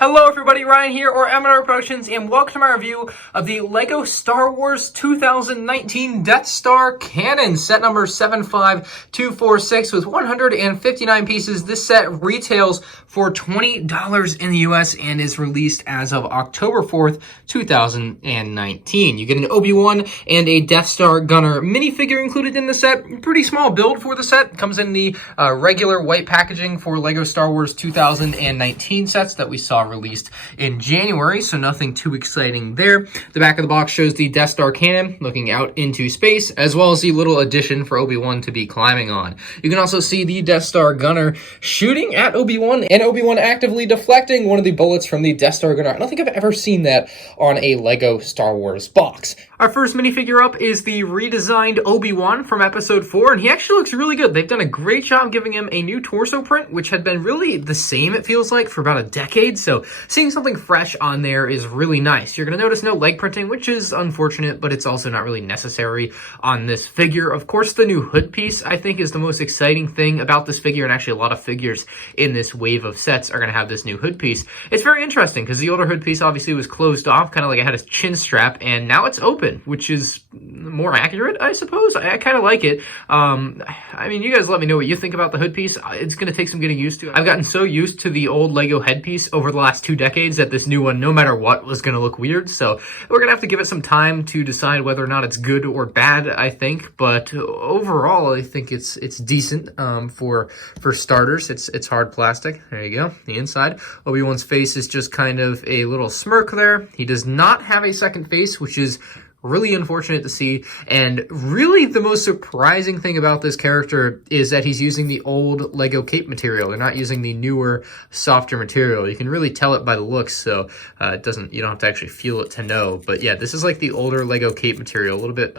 Hello everybody, Ryan here, or MandRproductions, and welcome to my review of the LEGO Star Wars 2019 Death Star Cannon, set number 75246 with 159 pieces. This set retails for $20 in the US and is released as of October 4th, 2019. You get an Obi-Wan and a Death Star Gunner minifigure included in the set. Pretty small build for the set. Comes in the regular white packaging for LEGO Star Wars 2019 sets that we saw released in January, so nothing too exciting there. The back of the box shows the Death Star cannon looking out into space, as well as the little addition for Obi-Wan to be climbing on. You can also see the Death Star gunner shooting at Obi-Wan, and Obi-Wan actively deflecting one of the bullets from the Death Star gunner. I don't think I've ever seen that on a LEGO Star Wars box. Our first minifigure up is the redesigned Obi-Wan from Episode 4, and he actually looks really good. They've done a great job giving him a new torso print, which had been really the same, it feels like, for about a decade, so seeing something fresh on there is really nice. You're going to notice no leg printing, which is unfortunate, but it's also not really necessary on this figure. Of course, the new hood piece, I think, is the most exciting thing about this figure, and actually a lot of figures in this wave of sets are going to have this new hood piece. It's very interesting, because the older hood piece obviously was closed off, kind of like it had a chin strap, and now it's open, which is more accurate, I suppose. I kind of like it. I mean, you guys let me know what you think about the hood piece. It's going to take some getting used to. I've gotten so used to the old LEGO headpiece over the last 2 decades that this new one, no matter what, was going to look weird. So we're going to have to give it some time to decide whether or not it's good or bad, I think. But overall, I think it's decent for starters. It's hard plastic. There you go. The inside. Obi-Wan's face is just kind of a little smirk there. He does not have a second face, which is really unfortunate to see, and really the most surprising thing about this character is that he's using the old LEGO cape material. They're not using the newer, softer material. You can really tell it by the looks, so you don't have to actually feel it to know. But yeah, this is like the older LEGO cape material, a little bit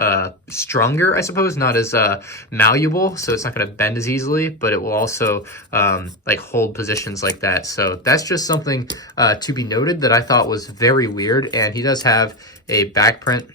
stronger, I suppose, not as malleable, so it's not going to bend as easily, but it will also like hold positions like that. So that's just something to be noted that I thought was very weird. And he does have a back print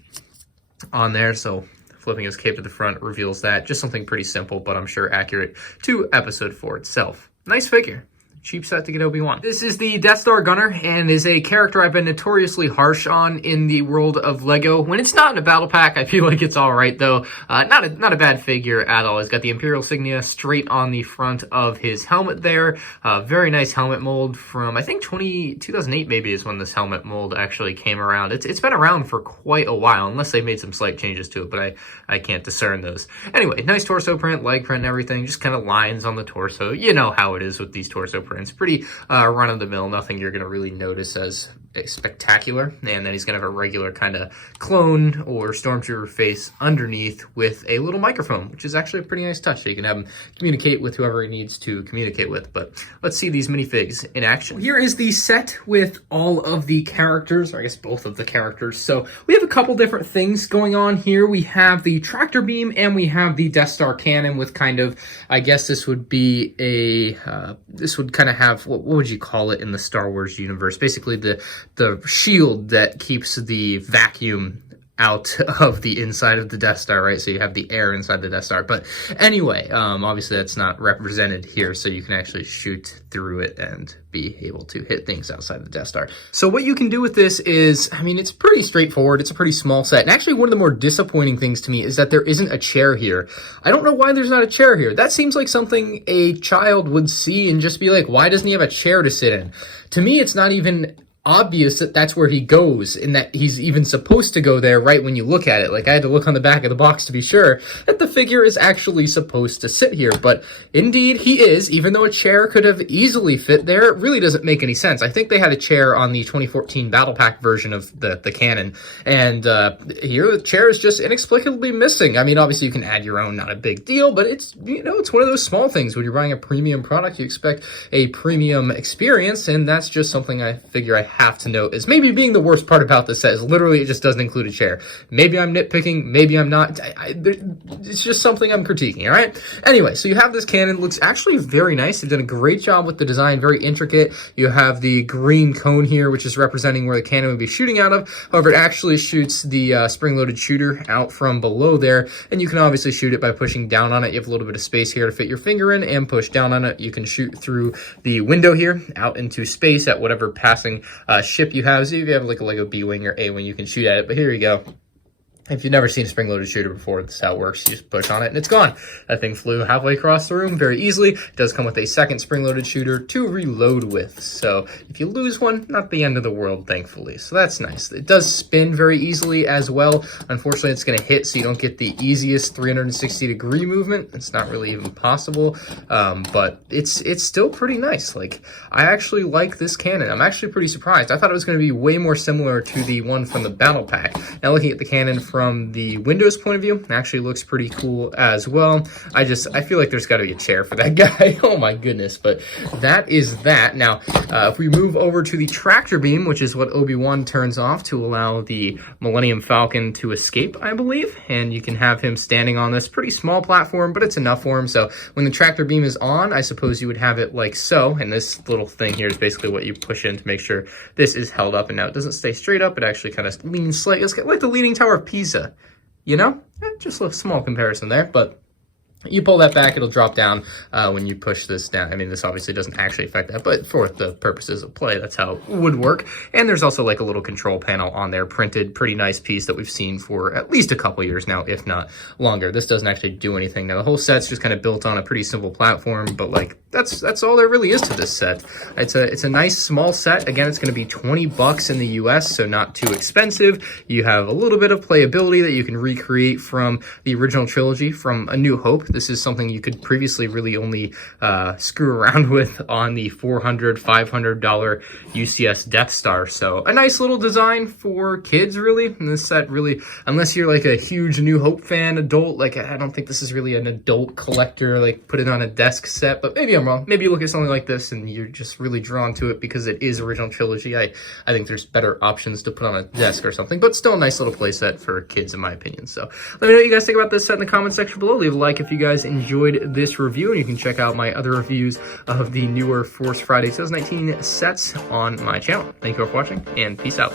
on there, so flipping his cape to the front reveals that. Just something pretty simple, but I'm sure accurate to Episode 4 itself. Nice figure. Cheap set to get Obi-Wan. This is the Death Star Gunner, and is a character I've been notoriously harsh on in the world of LEGO. When it's not in a battle pack, I feel like it's all right, though. Not a bad figure at all. He's got the Imperial Signia straight on the front of his helmet there. Very nice helmet mold from, I think, 2008 maybe is when this helmet mold actually came around. It's been around for quite a while, unless they made some slight changes to it, but I can't discern those. Anyway, nice torso print, leg print, and everything. Just kind of lines on the torso. You know how it is with these torso prints. It's pretty run-of-the-mill, nothing you're going to really notice as spectacular. And then he's going to have a regular kind of clone or stormtrooper face underneath with a little microphone, which is actually a pretty nice touch. So you can have him communicate with whoever he needs to communicate with. But let's see these minifigs in action. Here is the set with all of the characters, or I guess both of the characters. So we have a couple different things going on here. We have the tractor beam and we have the Death Star cannon with kind of, I guess this would be a, this would kind of have, what would you call it in the Star Wars universe? Basically the shield that keeps the vacuum out of the inside of the Death Star, right? So you have the air inside the Death Star. But anyway, obviously that's not represented here, so you can actually shoot through it and be able to hit things outside the Death Star. So what you can do with this is, I mean, it's pretty straightforward. It's a pretty small set. And actually one of the more disappointing things to me is that there isn't a chair here. I don't know why there's not a chair here. That seems like something a child would see and just be like, why doesn't he have a chair to sit in? To me, it's not even obvious that that's where he goes and that he's even supposed to go there right when you look at it. Like, I had to look on the back of the box to be sure that the figure is actually supposed to sit here. But indeed, he is, even though a chair could have easily fit there. It really doesn't make any sense. I think they had a chair on the 2014 Battle Pack version of the cannon. And here the chair is just inexplicably missing. I mean, obviously you can add your own, not a big deal, but it's, you know, it's one of those small things. When you're buying a premium product, you expect a premium experience, and that's just something I figure I have to note is maybe being the worst part about this set is literally it just doesn't include a chair. Maybe I'm nitpicking, maybe I'm not. It's just something I'm critiquing, all right? Anyway, so you have this cannon. Looks actually very nice. They've done a great job with the design, very intricate. You have the green cone here, which is representing where the cannon would be shooting out of. However, it actually shoots the spring-loaded shooter out from below there, and you can obviously shoot it by pushing down on it. You have a little bit of space here to fit your finger in, and push down on it. You can shoot through the window here out into space at whatever passing ship you have. So if you have like a Lego B-Wing or A-Wing, you can shoot at it. But here you go. If you've never seen a spring-loaded shooter before, this is how it works. You just push on it and it's gone. That thing flew halfway across the room very easily. It does come with a second spring-loaded shooter to reload with. So if you lose one, not the end of the world, thankfully. So that's nice. It does spin very easily as well. Unfortunately, it's going to hit, so you don't get the easiest 360-degree movement. It's not really even possible, but it's still pretty nice. Like, I actually like this cannon. I'm actually pretty surprised. I thought it was going to be way more similar to the one from the Battle Pack. Now, looking at the cannon from the Windows point of view, it actually looks pretty cool as well. I feel like there's got to be a chair for that guy. Oh my goodness, but that is that. Now, if we move over to the tractor beam, which is what Obi-Wan turns off to allow the Millennium Falcon to escape, I believe, and you can have him standing on this pretty small platform, but it's enough for him. So when the tractor beam is on, I suppose you would have it like so, and this little thing here is basically what you push in to make sure this is held up, and now it doesn't stay straight up, it actually kind of leans slightly. It's like the Leaning Tower of Pisa. You know, just a small comparison there, but you pull that back, it'll drop down when you push this down. I mean, this obviously doesn't actually affect that, but for the purposes of play, that's how it would work. And there's also like a little control panel on there, printed, pretty nice piece that we've seen for at least a couple years now, if not longer. This doesn't actually do anything. Now, the whole set's just kind of built on a pretty simple platform, but like that's all there really is to this set. It's a nice small set. Again, it's going to be $20 in the US, so not too expensive. You have a little bit of playability that you can recreate from the original trilogy, from A New Hope. This is something you could previously really only screw around with on the $400, $500 UCS Death Star. So a nice little design for kids, really. And this set really, unless you're like a huge New Hope fan, adult, like I don't think this is really an adult collector, like put it on a desk set, but maybe I'm wrong. Maybe you look at something like this and you're just really drawn to it because it is original trilogy. I think there's better options to put on a desk or something, but still a nice little play set for kids in my opinion. So let me know what you guys think about this set in the comment section below. Leave a like if you guys enjoyed this review, and you can check out my other reviews of the newer Force Friday 2019 sets on my channel. Thank you all for watching, and peace out.